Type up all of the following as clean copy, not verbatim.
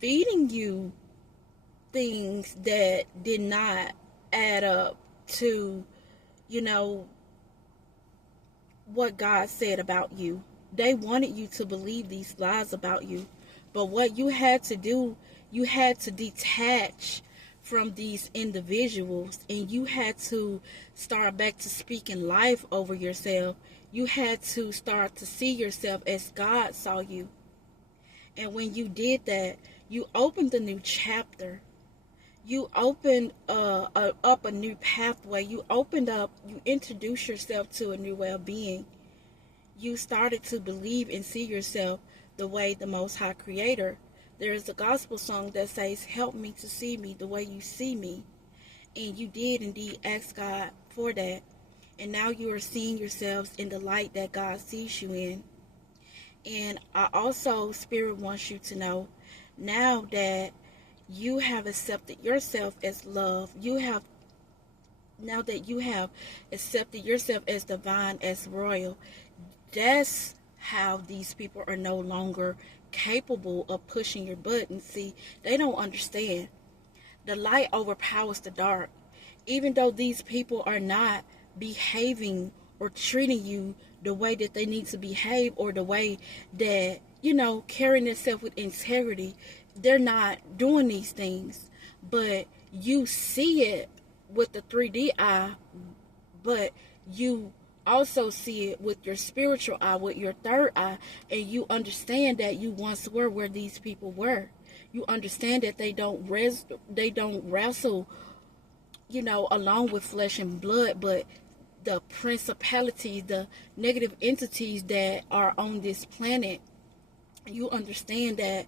feeding you things that did not add up to, you know, what God said about you. They wanted you to believe these lies about you. But what you had to do, you had to detach from these individuals, and you had to start back to speaking life over yourself. You had to start to see yourself as God saw you. And when you did that, you opened a new chapter. You opened up a new pathway. You introduced yourself to a new well being. You started to believe and see yourself the way the Most High Creator. There is a gospel song that says, "Help me to see me the way you see me." And you did indeed ask God for that. And now you are seeing yourselves in the light that God sees you in. And I also, Spirit wants you to know now that you have accepted yourself as love. Now that you have accepted yourself as divine, as royal, that's how these people are no longer capable of pushing your buttons. See, they don't understand. The light overpowers the dark. Even though these people are not behaving or treating you the way that they need to behave, or the way that, carrying themselves with integrity, they're not doing these things. But you see it with the 3D eye, but you also see it with your spiritual eye, with your third eye, and you understand that you once were where these people were. You understand that they don't wrestle, along with flesh and blood, but the principalities, the negative entities that are on this planet. You understand that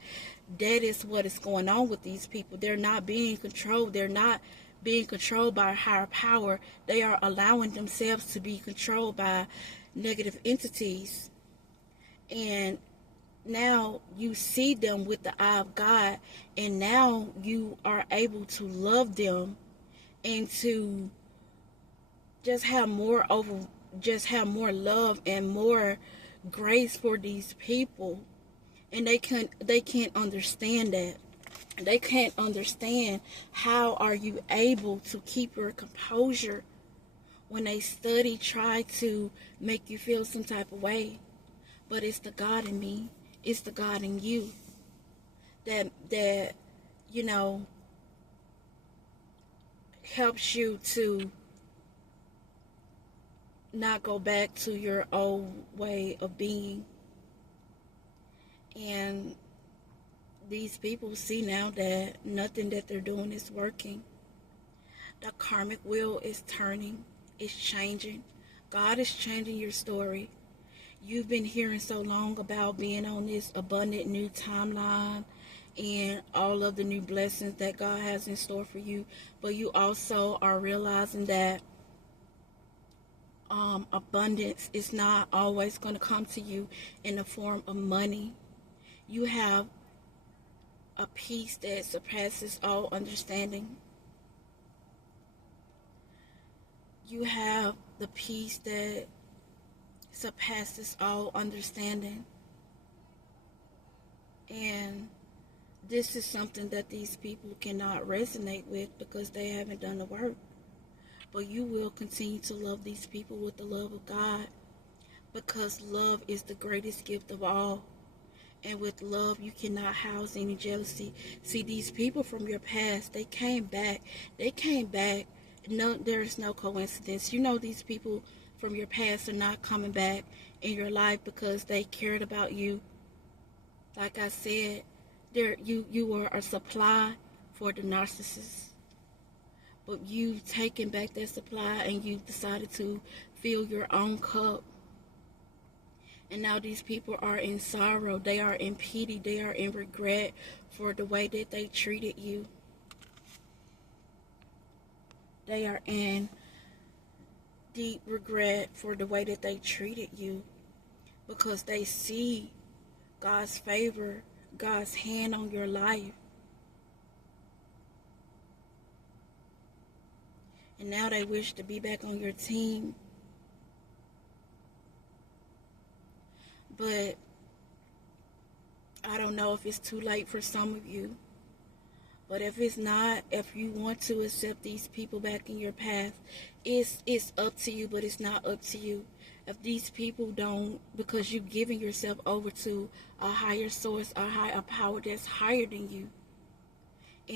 that is what is going on with these people. They're not being controlled. They're not being controlled by a higher power. They are allowing themselves to be controlled by negative entities. And now you see them with the eye of God, and now you are able to love them and to just have more over just have more love and more grace for these people. And they can't understand that. They can't understand how are you able to keep your composure when they try to make you feel some type of way. But it's the God in me, it's the God in you that you know helps you to not go back to your old way of being. And these people see now that nothing that they're doing is working. The karmic wheel is turning, it's changing. God is changing your story. You've been hearing so long about being on this abundant new timeline and all of the new blessings that God has in store for you, but you also are realizing that abundance is not always going to come to you in the form of money. You have a peace that surpasses all understanding. You have the peace that surpasses all understanding. And this is something that these people cannot resonate with because they haven't done the work. But you will continue to love these people with the love of God, because love is the greatest gift of all. And with love, you cannot house any jealousy. See, these people from your past, they came back. They came back. No, there is no coincidence. You know, these people from your past are not coming back in your life because they cared about you. Like I said, you were a supply for the narcissist. But you've taken back that supply and you've decided to fill your own cup. And now these people are in sorrow. They are in pity. They are in regret for the way that they treated you. They are in deep regret for the way that they treated you, because they see God's favor, God's hand on your life. And now they wish to be back on your team. But I don't know if it's too late for some of you, but if it's not, if you want to accept these people back in your path, it's up to you, but it's not up to you. If these people don't, because you're giving yourself over to a higher source, a power that's higher than you,